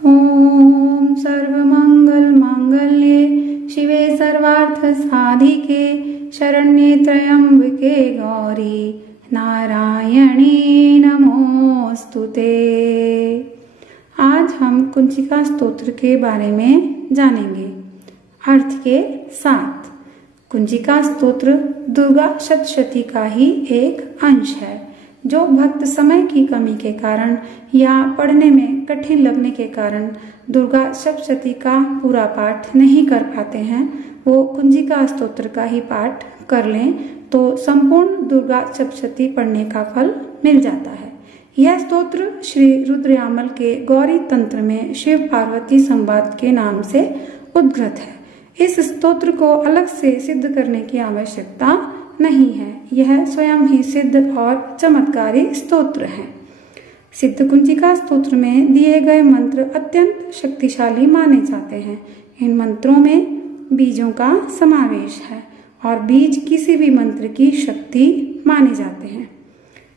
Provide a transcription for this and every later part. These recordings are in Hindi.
ॐ सर्वमङ्गलमाङ्गल्ये शिवे सर्वार्थसाधिके शरण्ये त्र्यम्बके गौरी नारायणी नमोस्तुते। आज हम कुंजिका स्तोत्र के बारे में जानेंगे। अर्थ के साथ कुंजिका स्तोत्र दुर्गा सप्तशती का ही एक अंश है। जो भक्त समय की कमी के कारण या पढ़ने में कठिन लगने के कारण दुर्गा सप्तशती का पूरा पाठ नहीं कर पाते हैं, वो कुंजिका स्तोत्र का ही पाठ कर लें तो संपूर्ण दुर्गा सप्तशती पढ़ने का फल मिल जाता है। यह स्तोत्र श्री रुद्रयामल के गौरी तंत्र में शिव पार्वती संवाद के नाम से उद्गृत है। इस स्तोत्र को अलग से सिद्ध करने की आवश्यकता नहीं है, यह स्वयं ही सिद्ध और चमत्कारी स्तोत्र है। सिद्ध कुंजिका स्तोत्र में दिए गए मंत्र अत्यंत शक्तिशाली माने जाते हैं। इन मंत्रों में बीजों का समावेश है और बीज किसी भी मंत्र की शक्ति माने जाते हैं।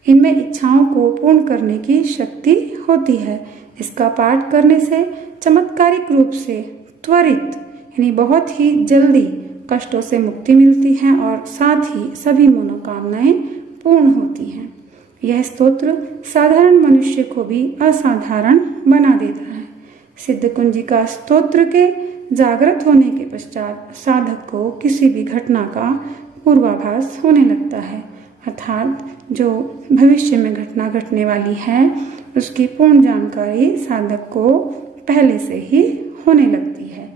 इनमें इच्छाओं को पूर्ण करने की शक्ति होती है। इसका पाठ करने से चमत्कारिक रूप से त्वरित यानी बहुत ही जल्दी कष्टों से मुक्ति मिलती है और साथ ही सभी मनोकामनाएं पूर्ण होती हैं। यह स्तोत्र साधारण मनुष्य को भी असाधारण बना देता है। सिद्ध कुंजिका स्तोत्र के जागृत होने के पश्चात साधक को किसी भी घटना का पूर्वाभास होने लगता है, अर्थात जो भविष्य में घटना घटने वाली है उसकी पूर्ण जानकारी साधक को पहले से ही होने लगती है।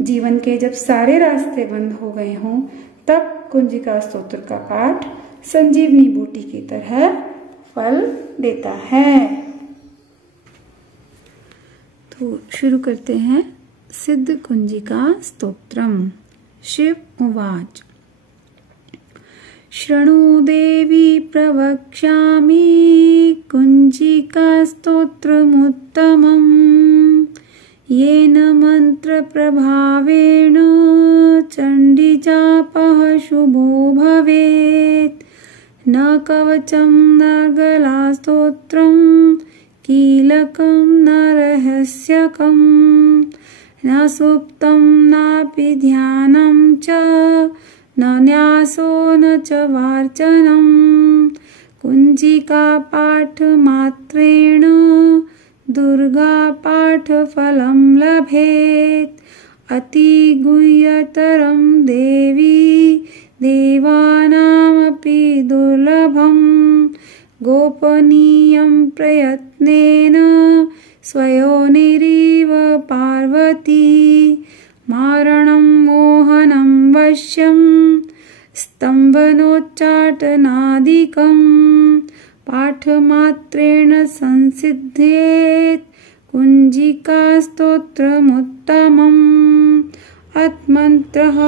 जीवन के जब सारे रास्ते बंद हो गए हों तब कुंजिका स्तोत्र का पाठ संजीवनी बूटी की तरह फल देता है। तो शुरू करते हैं सिद्ध कुंजिका स्तोत्रम। शिव उवाच। शृणु देवी प्रवक्ष्यामि कुंजिका स्तोत्रमुत्तमम् येन मंत्र प्रभावेण चण्डीजापः शुभो भवेत्। न कवचं न गलास्तोत्रं कीलकं न रहस्यकं न सुप्तं नापि ध्यानं च न न्यासो न च वार्चनं। कुंजिका पाठ मात्रेण दुर्गा पाठ फलं लभेत्। अति गुह्यतरं देवी देवानामपि दुर्लभं। गोपनीयं प्रयत्नेन स्वयोनिरिव पार्वती। मारणं मोहनं वश्यं स्तम्भनोच्चाटनादिकं। पाठमात्रेण संसिद्धेत् कुंजिका स्तोत्रमुत्तमम्। अत्मन्त्रः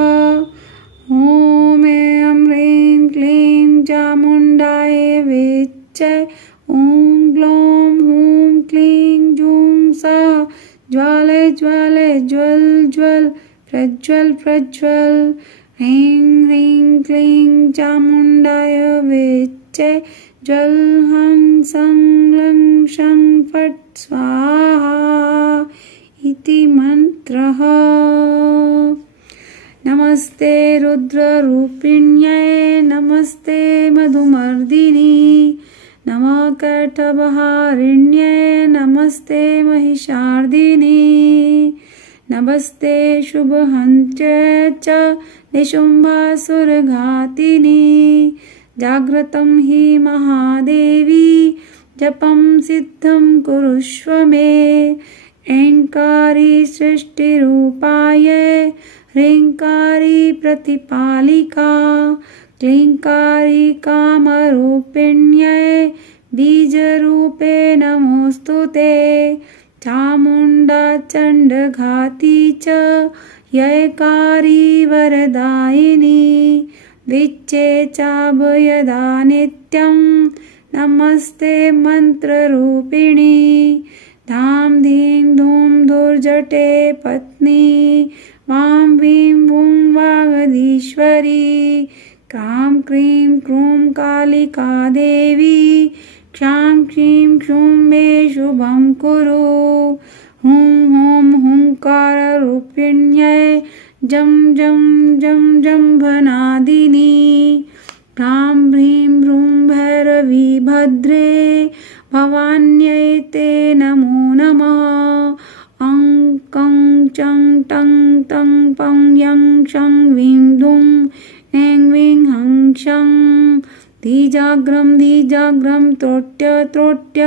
ॐ ऐं ह्रीं क्लीं चामुण्डाय वेच्चै। ॐ ग्लौं हूं क्लीं जूं सः ज्वालय ज्वालय ज्वल ज्वल प्रज्वल प्रज्वल। ह्रीं ह्रीं क्लीं चामुण्डाय वेच्चै ज्वल हं सं लं शं फट् स्वाहा इति मंत्रः। नमस्ते रुद्ररूपिण्यै नमस्ते मधुमर्दिनी नमः कैटभहारिण्यै नमस्ते महिषार्दिनी नमस्ते शुभहन्त्यै च निशुम्भासुरघातिनी। जाग्रतं हि महादेवी जपं सिद्धं कुरुष्व मे। ऐङ्कारी सृष्टिरूपाय ह्रीङ्कारी प्रतिपालिका क्लीङ्कारी कामरूपिण्यै बीजरूपे नमोऽस्तुते। चामुण्डा चण्डघाती च यैकारी वरदायिनी विच्चे चाभयदा नित्यं नमस्ते मंत्ररूपिणी। धाम धीं धूम धुर्जटे पत्नी वां वीं वूं वागधीश्वरी। क्रां क्रीं क्रूं कालिका देवी क्षां क्षीं क्षूं मे शुभं कुरु। हुं ओंकार रूपिण्यै जं जं जं जंभनादिनी भ्रां भ्रीं भ्रूं भैरवी भद्रे भवान्यै ते नमो नमः। अं कं चं टं तं पं यं शं वीं दुं ऐं वीं हं शं धीजाग्रं त्रोट्य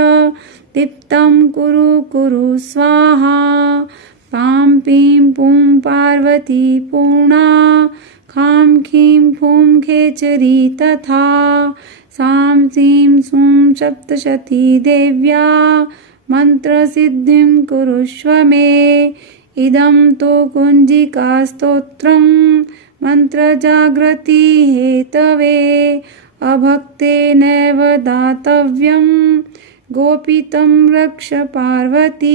दीप्तं कुरु कुरु स्वाहा। पां पीं पूं पार्वती पूर्णा खां खीं फूं खेचरी तथा सां सीं सूं सप्तशती देव्या मंत्रसिद्धिं कुरुष्व मे। इदं तु कुञ्जिका स्तोत्रं मंत्रजागृति हेतवे अभक्तेनैव दातव्यं गोपितं रक्ष पार्वती।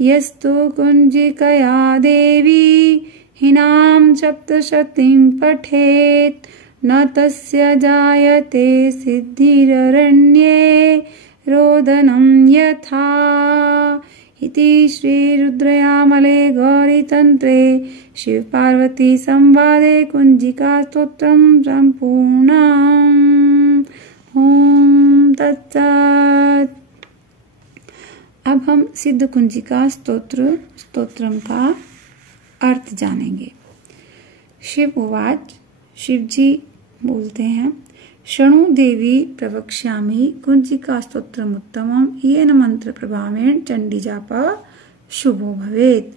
यस्तु कुञ्जिकया देवी हीनां सप्तशतीं पठेत् न तस्य जायते सिद्धिररण्ये रोदनं यथा। इति श्री रुद्रयामले गौरीतन्त्रे शिव-पार्वती संवादे कुञ्जिका स्तोत्रं सम्पूर्णम्। ओम तत्सत्। अब हम सिद्ध कुंजिका स्तोत्रम का अर्थ जानेंगे। शिव उवाच, शिव जी बोलते हैं, शृणु देवी प्रवक्ष्यामि कुंजिका स्तोत्रम उत्तमम येन मंत्र प्रभावेण चंडी जाप शुभो भवेत्।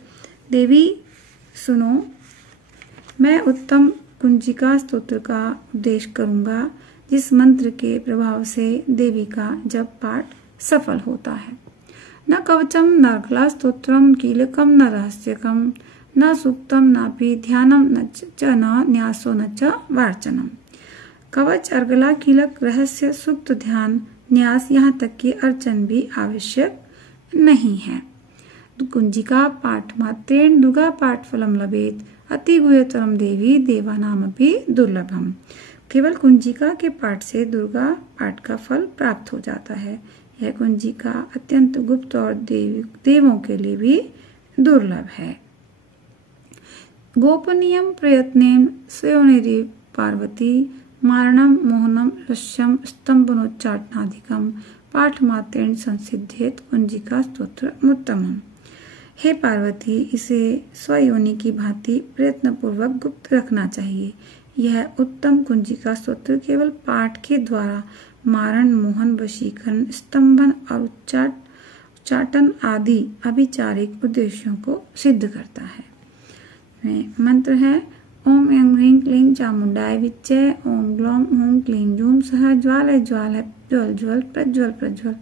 देवी सुनो, मैं उत्तम कुंजिका स्तोत्र का उपदेश करूंगा जिस मंत्र के प्रभाव से देवी का जप पाठ सफल होता है। न कवचम न अर्गला स्तोत्रम कीलकम न रहस्यकम न सूक्तम नापि ध्यानम न च न न्यासो न च वार्चनम। कवच, अर्गला, कीलक, रहस्य, सूक्त, ध्यान, न्यास, यहाँ तक कि अर्चन भी आवश्यक नहीं है। कुंजिका पाठ मात्रेण दुर्गा पाठ फलम लभेत अति गुह्यतरम देवी देवानामपि दुर्लभम। केवल कुंजिका के पाठ से दुर्गा पाठ का फल प्राप्त हो जाता है। यह कुंजिका अत्यंत गुप्त और देवों के लिए भी दुर्लभ है। गोपनीयम प्रयत्नेन स्वयोनिरी पार्वती मारणम मोहनम रस्यम स्तंभनोच्चाटनाधिकम पाठ मात्रेण संसिद्धेत कुंजिका स्तोत्र उत्तमम। हे पार्वती, इसे स्वयोनि की भांति प्रयत्न पूर्वक गुप्त रखना चाहिए। यह उत्तम कुंजिका स्तोत्र केवल पाठ के द्वारा मारण, मोहन, वशीकरण, स्तंभन और उच्चाटन आदि अभिचारिक उद्देश्यों को सिद्ध करता है। मंत्र है ओम ऐं ह्रीं क्लीं चामुंडाय विच्चे ओम ग्लौम हूं क्लीं जूं सह ज्वालय ज्वालय ज्वल ज्वल प्रज्वल प्रज्वल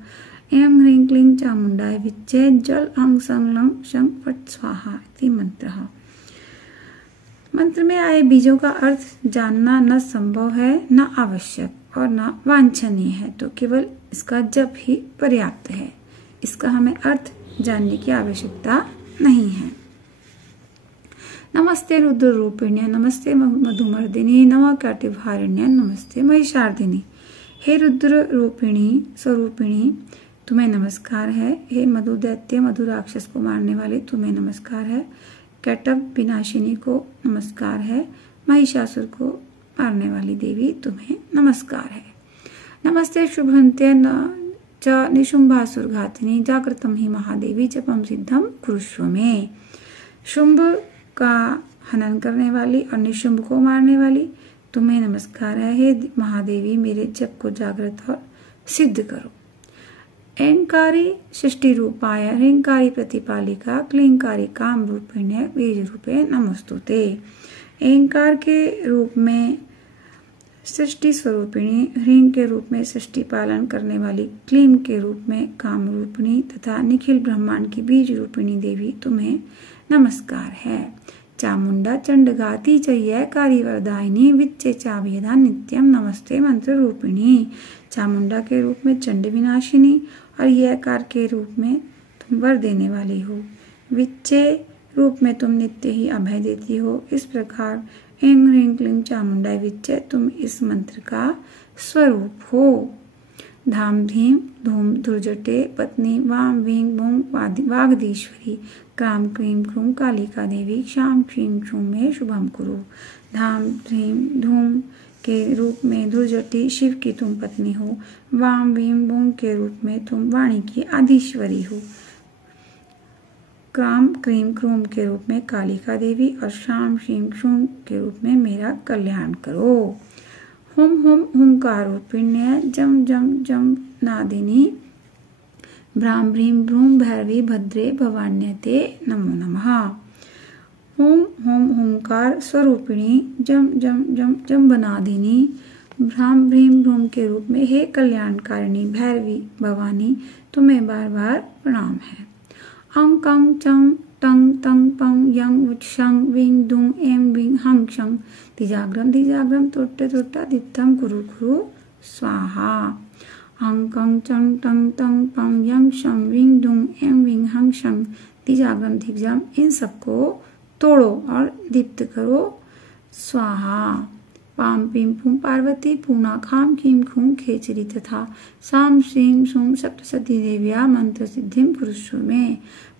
ऐं ह्रीं क्लीं चामुंडाय विच्चे जल हं सं लं शं फट स्वाहा इति मंत्रः। मंत्र में आए बीजों का अर्थ जानना न संभव है, न आवश्यक और न वांछनीय है, तो केवल इसका जप ही पर्याप्त है। इसका हमें अर्थ जानने की आवश्यकता नहीं है। नमस्ते रुद्र रूपिण्य नमस्ते मधुमर्दिनी नमः काटिभारिण्य नमस्ते महिषार्दिनी। हे रुद्र रूपिणी स्वरूपिणी तुम्हें नमस्कार है। हे मधु दैत्य मधु राक्षस को मारने वाले तुम्हें नमस्कार है। कैटभ विनाशिनी को नमस्कार है। महिषासुर को मारने वाली देवी तुम्हें नमस्कार है। नमस्ते शुभंत्य च निशुंभासुर घातिनी जागृतम ही महादेवी जपम सिद्धम कुरुष्व में। शुंभ का हनन करने वाली और निशुंभ को मारने वाली तुम्हें नमस्कार है। हे महादेवी मेरे जप को जागृत और सिद्ध करो। ऐंकारी सृष्टि रूपाय ह्रींकारी प्रतिपालिका क्लींकारी काम रूपिण्य बीज रूपे नमस्तुते। ऐंकार के रूप में सृष्टि स्वरूपिणी, ह्रीं के रूप में सृष्टि पालन करने वाली, क्लीं के रूप में काम रूपिणी तथा निखिल ब्रह्मांड की बीज रूपिणी देवी तुम्हें नमस्कार है। चामुंडा चंडगाती चय्यकारी वरदायिनी विच्चे चाभेदा नित्यम नमस्ते मंत्र रूपिणी। चामुंडा के रूप में चंड विनाशिनी और यकार के रूप में तुम वर देने वाली हो। विच्चे रूप में तुम नित्य ही अभय देती हो। इस प्रकार ऐं ह्रीं क्लीं चामुंडाय विच्चे तुम इस मंत्र का स्वरूप हो। धाम धीम धूम धुर्जटे पत्नी वाम वीं बूं वागधीश्वरी क्राम क्रीम क्रूम कालिका देवी क्षाम क्षीम क्षूम में शुभम कुरु। धाम धीम धूम के रूप में धुर्जटी शिव की तुम पत्नी हो। वाम वीम बूम के रूप में तुम वाणी की आदिश्वरी हो। क्राम क्रीम क्रूम के रूप में कालिका देवी और शाम शीम क्षूम के रूप में मेरा कल्याण करो। हुम हुम हुंकार रूपिण्य जम जम जम नादिनी भ्राम भ्रीम भ्रूम भैरवी भद्रे भवान्यते नमो नमः। हुम हुम हुंकार स्वरूपिणी जम जम जम जम बनादिनी भ्राम भ्रीम भ्रूम के रूप में हे कल्याणकारिणी भैरवी भवानी तुम्हें बार बार प्रणाम है। अंग कंग चंग टंग तंग पंग यंग शंग विंग दुंग एम विंग हंग शंग दिजाग्रम तोट्टे तोट्टा दित्तम कुरु कुरु स्वाहा। अंग कंग चंग टंग तंग पंग यंग शंग विंग दुंग एम विंग हंग शंग दिजाग्रम दिग्जाम इन सबको तोड़ो और दीप्त करो स्वाहा। पाम पीम पुम पार्वती पूना खाम खीम खूम खेचरी तथा साम श्रीम सुम सप्तशती देविया मंत्र सिद्धिम पुरुषु में।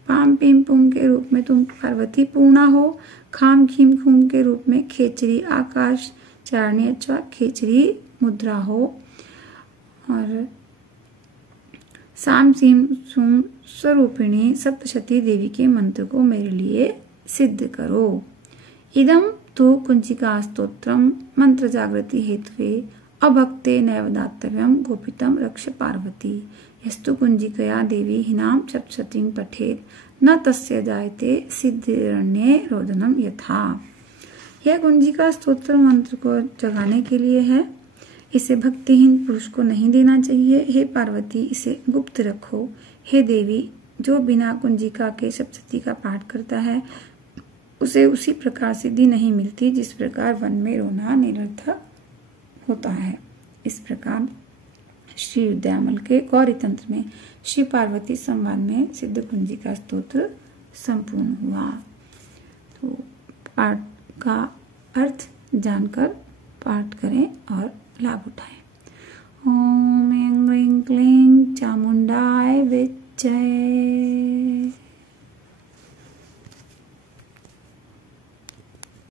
पाम पीम पुम के रूप में तुम पार्वती पूर्णा हो। खाम खीम खूम के रूप में खेचरी आकाश चारणी अथवा खेचरी मुद्रा हो। और साम सीम सुम स्वरूपिणी सप्तशती देवी के मंत्र को मेरे लिए सिद्ध करो। इदम तु कुंजिका स्तोत्रम मंत्र जागृति हेतुवे अभक्ते नैव दातव्यम गोपितम रक्ष पार्वती। यस्तु कुंजिकया देवी हिनाम सप्तशतीं पठेत न तस्य जायते सिद्धिरण्ये रोदनम यथा। यह कुंजिका स्तोत्र मंत्र को जगाने के लिए है। इसे भक्तिहीन पुरुष को नहीं देना चाहिए। हे पार्वती इसे गुप्त रखो। हे देवी जो बिना कुंजिका के सप्तशती का पाठ करता है उसे उसी प्रकार सिद्धि नहीं मिलती जिस प्रकार वन में रोना निरर्थक होता है। इस प्रकार श्री विद्यामल के गौरी तंत्र में शिव पार्वती संवाद में सिद्ध कुंजिका स्तोत्र संपूर्ण हुआ। तो पाठ का अर्थ जानकर पाठ करें और लाभ उठाएं। ओम ऐं ह्रीं क्लीं चामुंडाय विच्चे